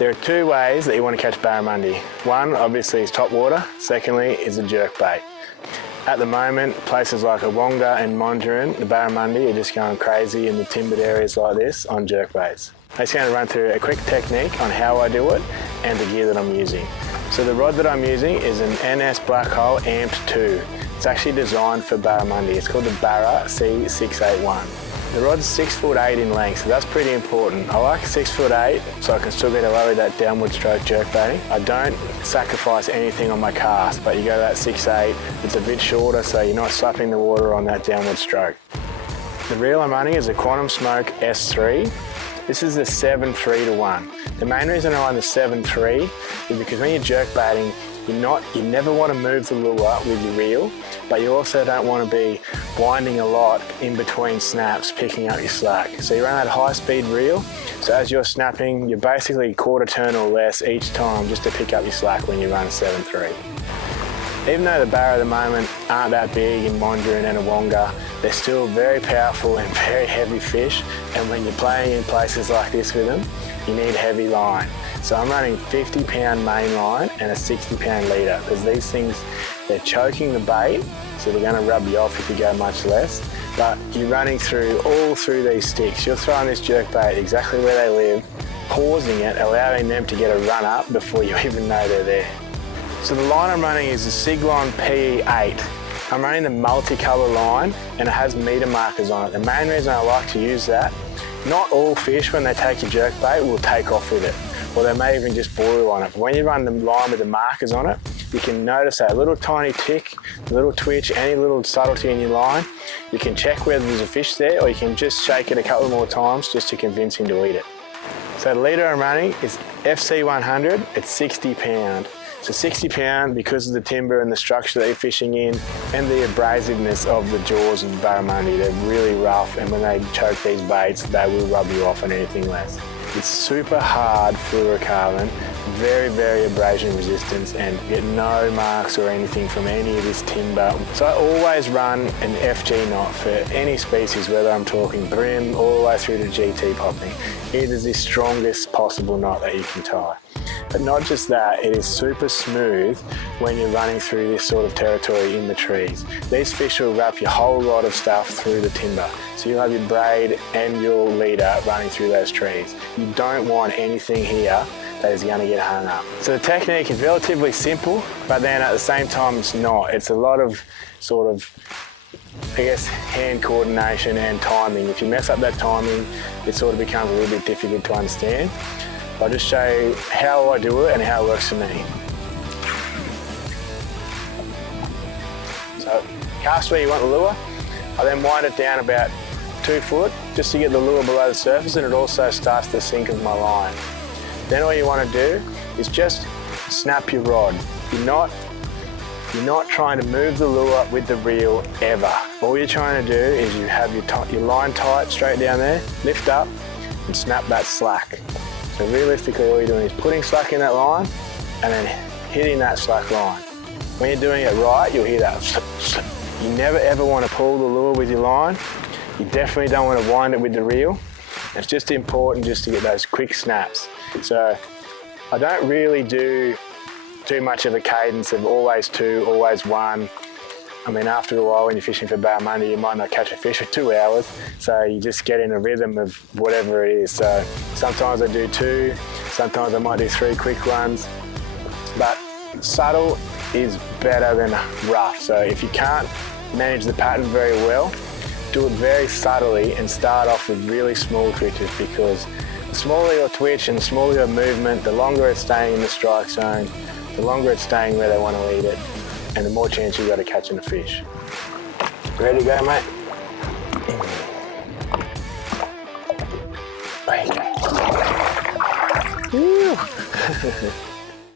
There are two ways that you want to catch barramundi. One, obviously, is top water. Secondly, is a jerkbait. At the moment, places like Awoonga and Monduran, the barramundi are just going crazy in the timbered areas like this on jerkbaits. I'm just going to run through a quick technique on how I do it and the gear that I'm using. So the rod that I'm using is an NS Blackhole Amped 2. It's actually designed for barramundi. It's called the Barra C681. The rod's 6'8" in length, so that's pretty important. I like 6'8" so I can still get away with that downward stroke jerkbaiting. I don't sacrifice anything on my cast, but you go that 6'8", it's a bit shorter so you're not slapping the water on that downward stroke. The reel I'm running is a Quantum Smoke S3. This is the 7-3 to 1. The main reason I run the 7-3 is because when you're jerkbaiting, you never want to move the lure with your reel, but you also don't want to be winding a lot in between snaps, picking up your slack. So you run that high-speed reel, so as you're snapping, you're basically quarter turn or less each time just to pick up your slack when you run 7-3. Even though the barra at the moment aren't that big in Monduran and Awoonga, they're still very powerful and very heavy fish, and when you're playing in places like this with them, you need heavy line. So I'm running 50-pound main line and a 60-pound leader, because these things, they're choking the bait, so they're going to rub you off if you go much less. But you're running all through these sticks. You're throwing this jerkbait exactly where they live, pausing it, allowing them to get a run up before you even know they're there. So the line I'm running is the Siglon PE8. I'm running the multicolour line and it has meter markers on it. The main reason I like to use that, not all fish when they take your jerkbait will take off with it, or they may even just boil on it. But when you run the line with the markers on it, you can notice that little tiny tick, little twitch, any little subtlety in your line. You can check whether there's a fish there, or you can just shake it a couple more times just to convince him to eat it. So the leader I'm running is FC100, it's 60 pound. So 60 pound because of the timber and the structure that you're fishing in and the abrasiveness of the jaws of the barramundi. They're really rough, and when they choke these baits, they will rub you off on anything less. It's super hard fluorocarbon, very, very abrasion resistance, and get no marks or anything from any of this timber. So I always run an FG knot for any species, whether I'm talking brim all the way through to GT popping. It is the strongest possible knot that you can tie. But not just that, it is super smooth when you're running through this sort of territory in the trees. These fish will wrap your whole lot of stuff through the timber. So you'll have your braid and your leader running through those trees. You don't want anything here that is going to get hung up. So the technique is relatively simple, but then at the same time it's not. It's a lot of sort of, I guess, hand coordination and timing. If you mess up that timing, it sort of becomes a little bit difficult to understand. I'll just show you how I do it and how it works for me. So cast where you want the lure. I then wind it down about 2 foot just to get the lure below the surface, and it also starts to sink with my line. Then all you want to do is just snap your rod. You're not trying to move the lure with the reel ever. All you're trying to do is you have your line tight straight down there, lift up and snap that slack. So realistically all you're doing is putting slack in that line and then hitting that slack line. When you're doing it right, you'll hear that slip, slip. You never ever want to pull the lure with your line. You definitely don't want to wind it with the reel. It's just important just to get those quick snaps. So I don't really do too much of a cadence of always 2, always 1. I mean, after a while when you're fishing for barramundi, you might not catch a fish for 2 hours, so you just get in a rhythm of whatever it is. So sometimes I do 2, sometimes I might do 3 quick runs, but subtle is better than rough. So if you can't manage the pattern very well, do it very subtly and start off with really small twitches, because the smaller your twitch and the smaller your movement, the longer it's staying in the strike zone, the longer it's staying where they want to eat it, and the more chance you've got of catching a fish. Ready to go, mate? There you go. Woo!